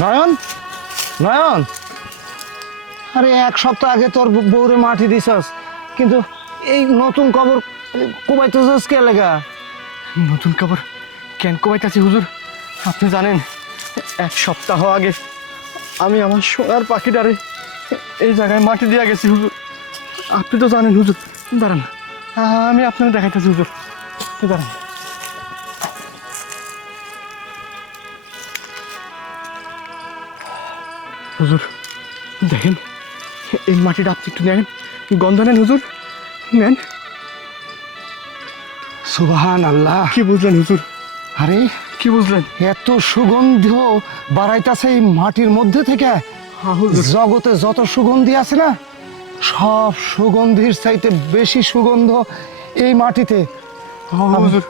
নয়ন, নয়ন, আরে এক সপ্তাহ আগে তোর বউরে মাটি দিছস, কিন্তু এই নতুন কবর কুবাইতেছস কে লেগা? নতুন খবর কেন কমাইতেছি হুজুর? আপনি জানেন এক সপ্তাহ আগে আমি আমার সোনার পাখিটারে এই জায়গায় মাটি দিয়ে গেছি হুজুর। আপনি তো জানেন হুজুর। দাঁড়ান, আমি আপনাকে দেখাইতেছি হুজুর, দাঁড়ান। হুজুর দেখেন, এই মাটিটা আপনি একটু নেন, গন্ধ নেন হুজুর, নেন। সুবহান আল্লাহ! কি বুঝলেন হুজুর? আরে কি বুঝলেন? এত সুগন্ধ বাড়াইতাছে এই মাটির মধ্যে থেকে। হ্যাঁ হুজুর। জগতে যত সুগন্ধি আছে না, সব সুগন্ধির চাইতে বেশি সুগন্ধ এই মাটিতে। হ্যাঁ হুজুর,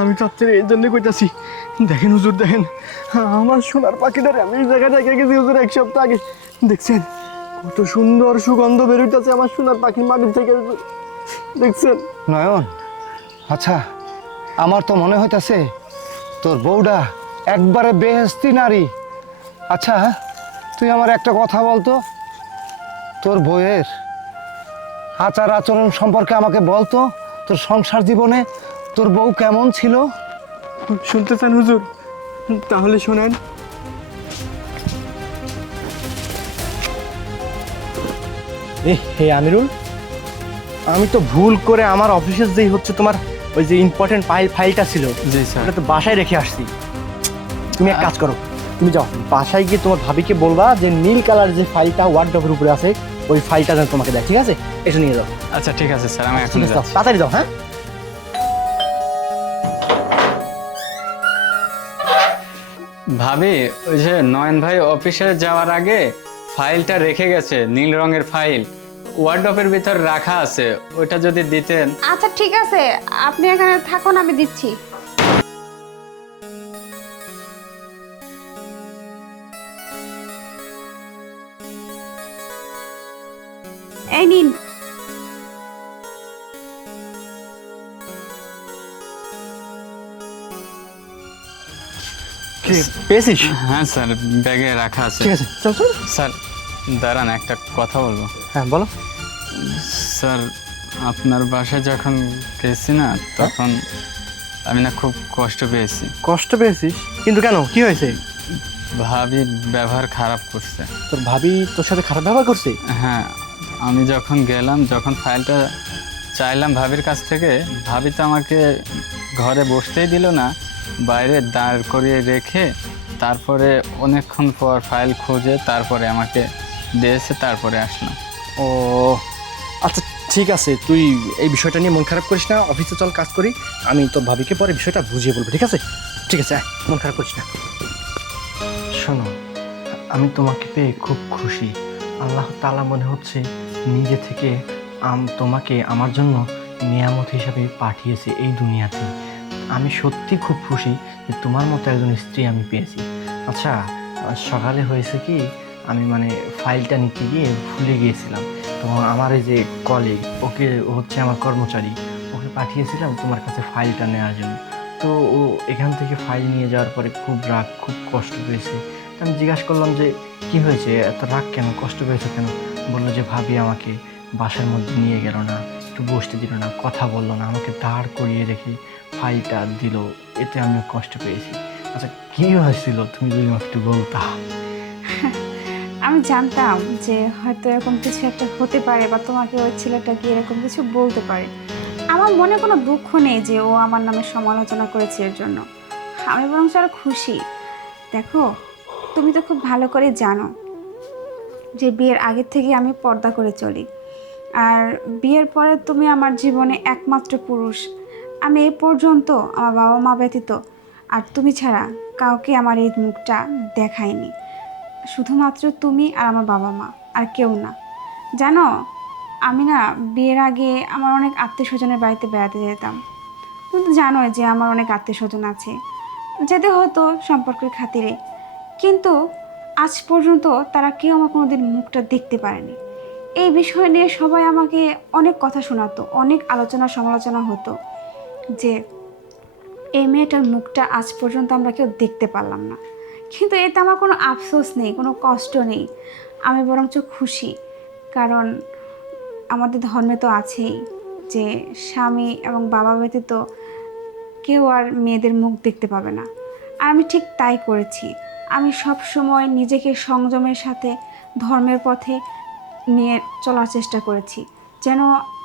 আমি তো আপনার এই জন্যই কইতাছি। দেখেন হুজুর, দেখেন আমার সোনার পাখিটারে আমি এই জায়গায় রেখে গেছি হুজুর এক সপ্তাহ আগে। দেখছেন কত সুন্দর সুগন্ধ বেরোইতেছে আমার সোনার পাখির মাটির থেকে হুজুর। দেখছেন? নয়ন, আচ্ছা, আমার তো মনে হইতাছে তোর বউটা একবারে বেহেশতি নারী। আচ্ছা, তুই আমার একটা কথা বলতো, তোর বউয়ের আচার আচরণ সম্পর্কে আমাকে বলতো। তোর সংসার জীবনে তোর বউ কেমন ছিল? শুনতে চান হুজুর? তাহলে শোনেন। হে আমিরুল, আমি তো ভুল করে আমার অফিসের যেই হচ্ছে তোমার ওই যে ইম্পর্টেন্ট ফাইলটা ছিল, জি স্যার। ওটা তো বাসায় রেখে আসছি। তুমি এক কাজ করো, তুমি যাও বাসায় গিয়ে তোমার ভাবিকে বলবা যে নীল কালার যে ফাইলটা ওয়ার্ডরোবের উপরে আছে ওই ফাইলটা যেন তোমাকে দেয়, ঠিক আছে? এসে নিয়ে যাও। আচ্ছা ঠিক আছে স্যার, আমি এখন ঠিক আছে, যাও, যাচ্ছি। তাড়াতাড়ি যাও। হ্যাঁ, ভাবি, ওই যে নয়ন ভাই অফিসে যাওয়ার আগে ফাইলটা রেখে গেছে, নীল রঙের ফাইল ওয়ার্ডরোবের ভিতর রাখা আছে, ওইটা যদি দিতেন। আচ্ছা ঠিক আছে, আপনি এখানে থাকুন, আমি দিচ্ছি। এই নিন। কি পেয়েছিস? হ্যাঁ স্যার, ব্যাগে রাখা আছে। ঠিক আছে, চল চল। স্যার দাঁড়ান, একটা কথা বলবো। হ্যাঁ বলো। স্যার, আপনার বাসায় যখন গেছি না, তখন আমি না খুব কষ্ট পেয়েছি। কষ্ট পেয়েছিস? কিন্তু কেন, কি হয়েছে? ভাবির ব্যবহার খারাপ করছে। তোর ভাবি তোর সাথে খারাপ ব্যবহার করছে? হ্যাঁ, আমি যখন গেলাম, যখন ফাইলটা চাইলাম ভাবির কাছ থেকে, ভাবি তো আমাকে ঘরে বসতেই দিল না, বাইরে দাঁড় করিয়ে রেখে তারপরে অনেকক্ষণ পর ফাইল খুঁজে তারপরে আমাকে দিয়েছে, তারপরে আসলাম। ও আচ্ছা ঠিক আছে, তুই এই বিষয়টা নিয়ে মন খারাপ করিস না, অফিসে চল কাজ করি, আমি তোর ভাবিকে পরে বিষয়টা বুঝিয়ে বলবো, ঠিক আছে? ঠিক আছে, আয়, মন খারাপ করিস না। শোনো, আমি তোমাকে পেয়ে খুব খুশি। আল্লাহ তাআলা মনে হচ্ছে নিজে থেকে তোমাকে আমার জন্য নিয়ামত হিসাবে পাঠিয়েছে এই দুনিয়াতে। আমি সত্যি খুব খুশি যে তোমার মতো একজন স্ত্রী আমি পেয়েছি। আচ্ছা, সকালে হয়েছে কি, আমি মানে ফাইলটা নিতে গিয়ে ভুলে গিয়েছিলাম। তো আমার এই যে কলিগ, ওকে ও হচ্ছে আমার কর্মচারী, ওকে পাঠিয়েছিলাম তোমার কাছে ফাইলটা নেওয়ার জন্য। তো ও এখান থেকে ফাইল নিয়ে যাওয়ার পরে খুব রাগ, খুব কষ্ট পেয়েছে। তো আমি জিজ্ঞাসা করলাম যে কি হয়েছে, এত রাগ কেন, কষ্ট পেয়েছে কেন? বললো যে ভাবি আমাকে বাসার মধ্যে নিয়ে গেল না, একটু বসতে দিল না, কথা বললো না, আমাকে দাঁড় করিয়ে রেখে ফাইলটা দিল, এতে আমি কষ্ট পেয়েছি। আচ্ছা কি হয়েছিল তুমি যদি আমাকে একটু বলতা। আমি জানতাম যে হয়তো এরকম কিছু একটা হতে পারে, বা তোমাকে ওই ছেলেটা কি এরকম কিছু বলতে পারে। আমার মনে কোনো দুঃখ নেই যে ও আমার নামে সমালোচনা করেছে এর জন্য। আমি বরং আরো খুশি। দেখো, তুমি তো খুব ভালো করে জানো যে বিয়ের আগের থেকে আমি পর্দা করে চলি, আর বিয়ের পরে তুমি আমার জীবনে একমাত্র পুরুষ। আমি এ পর্যন্ত আমার বাবা মা ব্যতীত আর তুমি ছাড়া কাউকে আমার এই মুখটা দেখায়নি। শুধুমাত্র তুমি আর আমার বাবা মা, আর কেউ না। জানো, আমি না বিয়ের আগে আমার অনেক আত্মীয় স্বজনের বাড়িতে বেড়াতে যেতাম। তুমি তো জানোই যে আমার অনেক আত্মীয় স্বজন আছে, যেতে হতো সম্পর্কের খাতিরে। কিন্তু আজ পর্যন্ত তারা কেউ আমার কোনোদিন মুখটা দেখতে পারেনি। এই বিষয় নিয়ে সবাই আমাকে অনেক কথা শোনাতো, অনেক আলোচনা সমালোচনা হতো যে এই মেয়েটার মুখটা আজ পর্যন্ত আমরা কেউ দেখতে পারলাম না। কিন্তু এতে আমার কোনো আফসোস নেই, কোনো কষ্ট নেই। আমি বরঞ্চ খুশি, কারণ আমাদের ধর্মে তো আছেই যে স্বামী এবং বাবা ব্যতীত কেউ আর মেয়েদের মুখ দেখতে পাবে না। আর আমি ঠিক তাই করেছি। আমি সব সময় নিজেকে সংযমের সাথে ধর্মের পথে নিয়ে চলার চেষ্টা করেছি, যেন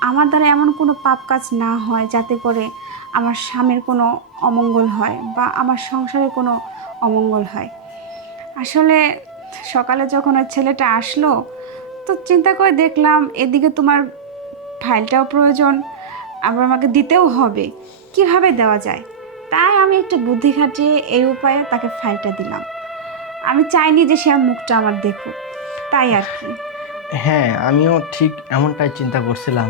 আমার দ্বারা এমন কোনো পাপ কাজ না হয় যাতে করে আমার স্বামীর কোনো অমঙ্গল হয় বা আমার সংসারে কোনো অমঙ্গল হয়। আসলে সকালে যখন ওই ছেলেটা আসলো, তো চিন্তা করে দেখলাম এদিকে তোমার ফাইলটাও প্রয়োজন, আবার আমাকে দিতেও হবে, কিভাবে দেওয়া যায়। তাই আমি একটু বুদ্ধি খাটিয়ে এই উপায়ে তাকে ফাইলটা দিলাম। আমি চাইনি যে সে মুখটা আমার দেখুক, তাই আর কি। হ্যাঁ, আমিও ঠিক এমনটাই চিন্তা করছিলাম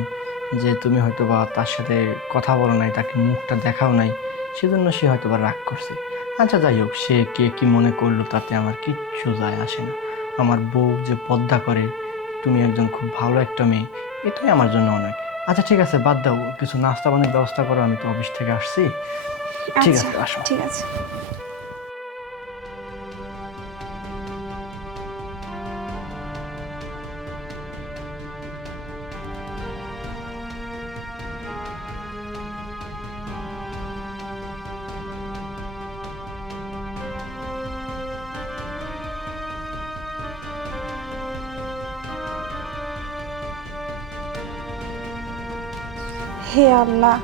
যে তুমি হয়তো বা তার সাথে কথা বলো নাই, তাকে মুখটা দেখাও নাই, সেজন্য সে হয়তো বা রাগ করছে। আচ্ছা যাই হোক, সে কে কি মনে করলো তাতে আমার কিচ্ছু যায় আসে না। আমার বউ যে পদ্মা করে, তুমি একজন খুব ভালো একটা মেয়ে, এটাই আমার জন্য অনেক। আচ্ছা ঠিক আছে, বাদ দাও, কিছু নাস্তা পানির ব্যবস্থা করো, আমি তো অফিস থেকে আসছি। ঠিক আচ্ছা, আছে, আসো। ঠিক আছে। হে আল্লাহ,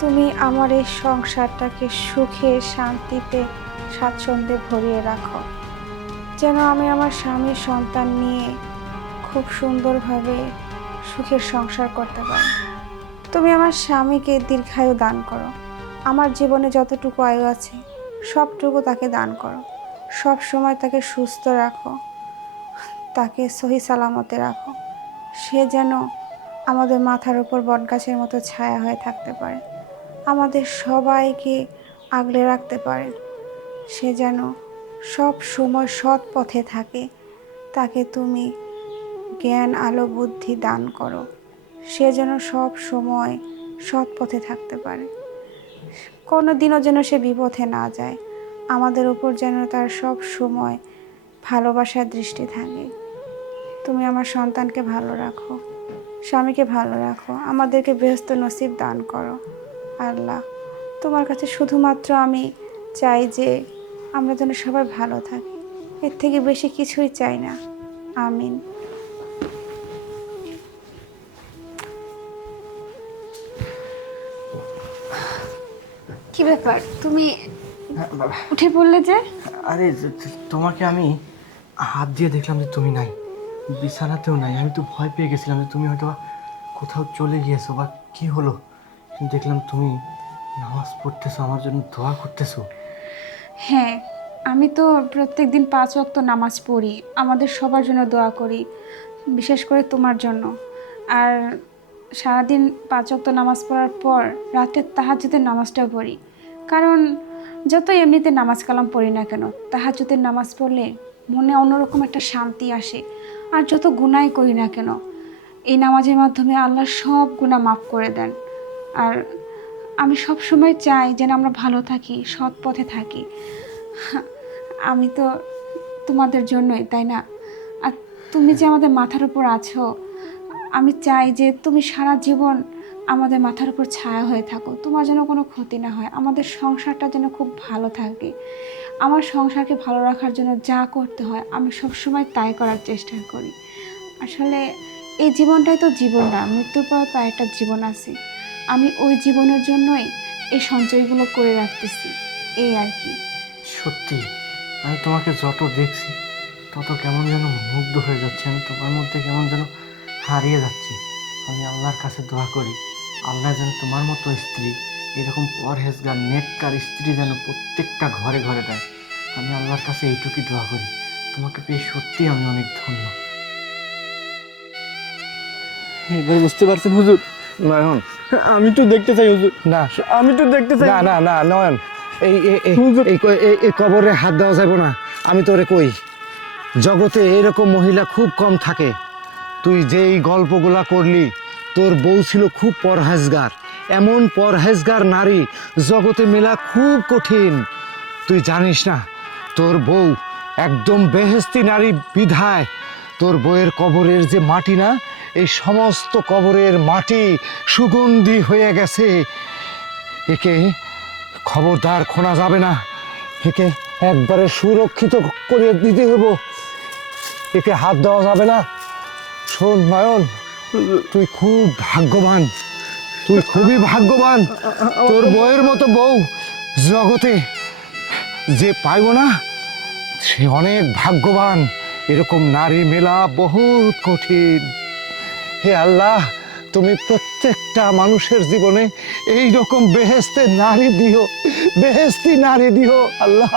তুমি আমার এই সংসারটাকে সুখে, শান্তিতে, স্বাচ্ছন্দ্যে ভরিয়ে রাখো, যেন আমি আমার স্বামীর সন্তান নিয়ে খুব সুন্দরভাবে সুখের সংসার করতে পারি। তুমি আমার স্বামীকে দীর্ঘায়ু দান করো, আমার জীবনে যতটুকু আয়ু আছে সবটুকু তাকে দান করো। সব সময় তাকে সুস্থ রাখো, তাকে সহি সালামতে রাখো। সে যেন আমাদের মাথার উপর বটগাছের মতো ছায়া হয়ে থাকতে পারে, আমাদের সবাইকে আগলে রাখতে পারে। সে যেন সব সময় সৎ পথে থাকে, তাকে তুমি জ্ঞান, আলো, বুদ্ধি দান করো। সে যেন সব সময় সৎ পথে থাকতে পারে, কোনো দিনও যেন সে বিপথে না যায়। আমাদের উপর যেন তার সব সময় ভালোবাসার দৃষ্টি থাকে। তুমি আমার সন্তানকে ভালো রাখো, স্বামীকে ভালো রাখো, আমাদেরকে বেহেশত নসিব দান করো। আল্লাহ, তোমার কাছে শুধুমাত্র আমি চাই যে আমরা যেন সবাই ভালো থাকি, এর থেকে বেশি কিছুই চাই না। আমিন। কি ব্যাপার, তুমি উঠে পড়লে যে? আরে তোমাকে আমি হাত দিয়ে দেখলাম যে তুমি নাই, বিছানাতেও নাই। আমি তো ভয় পেয়ে গেছিলাম যে তুমি হয়তো বা কোথাও চলে গিয়েছো বা কি হলো। দেখলাম তুমি নামাজ পড়তেছো, আমার জন্য দোয়া করতেছো। হ্যাঁ, আমি তো প্রত্যেক দিন 5 ওয়াক্ত নামাজ পড়ি, আমাদের সবার জন্য দোয়া করি, বিশেষ করে তোমার জন্য। আর সারাদিন 5 ওয়াক্ত নামাজ পড়ার পর রাতে তাহাজ্জুদের নামাজটাও পড়ি, কারণ যত এমনিতে নামাজ কালাম পড়ি না কেন, তাহাজ্জুদের নামাজ পড়লে মনে অন্যরকম একটা শান্তি আসে। আর যত গুনাহই করি না কেন, এই নামাজের মাধ্যমে আল্লাহ সব গুনাহ মাফ করে দেন। আর আমি সব সময় চাই যেন আমরা ভালো থাকি, সৎ পথে থাকি। আমি তো তোমাদের জন্যই, তাই না? আর তুমি যে আমাদের মাথার উপর আছো, আমি চাই যে তুমি সারা জীবন আমাদের মাথার উপর ছায়া হয়ে থাকো, তোমার যেন কোনো ক্ষতি না হয়, আমাদের সংসারটা যেন খুব ভালো থাকে। আমার সংসারকে ভালো রাখার জন্য যা করতে হয় আমি সব সময় তাই করার চেষ্টা করি। আসলে এই জীবনটাই তো জীবন না, মৃত্যুর পর তো একটা জীবন আছে। আমি ওই জীবনের জন্যই এই সঞ্চয়গুলো করে রাখতেছি, এই আর কি। সত্যি, আমি তোমাকে যত দেখছি তত কেমন যেন মুগ্ধ হয়ে যাচ্ছে, আমি তোমার মধ্যে কেমন যেন হারিয়ে যাচ্ছি। আমি আল্লাহর কাছে দোয়া করি, আল্লাহ যেন তোমার মতো স্ত্রী, এরকম পরহেজগার নেককার স্ত্রী যেন প্রত্যেকটা ঘরে ঘরে দেয়। আমি আল্লাহর কাছে এইটুকুই দোয়া করি। তোমাকে পেয়ে সত্যি আমি অনেক ধন্য। এবার বুঝতে পারছেন হুজুর? নয়ন, আমি তো দেখতে চাই হুজুর, না আমি তো দেখতে চাই। না না না নয়ন, এই এই- এই- এই কবরে হাত দেওয়া যাবে না। আমি তোরে কই, জগতে এরকম মহিলা খুব কম থাকে। তুই যেই গল্পগুলা করলি, তোর বউ ছিল খুব পরহেজগার। এমন পরহেজগার নারী জগতে মেলা খুব কঠিন। তুই জানিস না, তোর বউ একদম বেহেস্তি নারী বিধায় তোর বউয়ের কবরের যে মাটি না, এই সমস্ত কবরের মাটি সুগন্ধি হয়ে গেছে। একে খবরদার খোনা যাবে না, একে একবারে সুরক্ষিত করে দিতে হবো, একে হাত দেওয়া যাবে না। শোন নয়ন, তুই খুব ভাগ্যবান, তুই খুবই ভাগ্যবান। তোর বউয়ের মতো বউ জগতে যে পাইব না সে অনেক ভাগ্যবান। এরকম নারী মেলা বহুত কঠিন। হে আল্লাহ, তুমি প্রত্যেকটা মানুষের জীবনে এই রকম বেহেস্তে নারী দিও, বেহেস্তি নারী দিও আল্লাহ।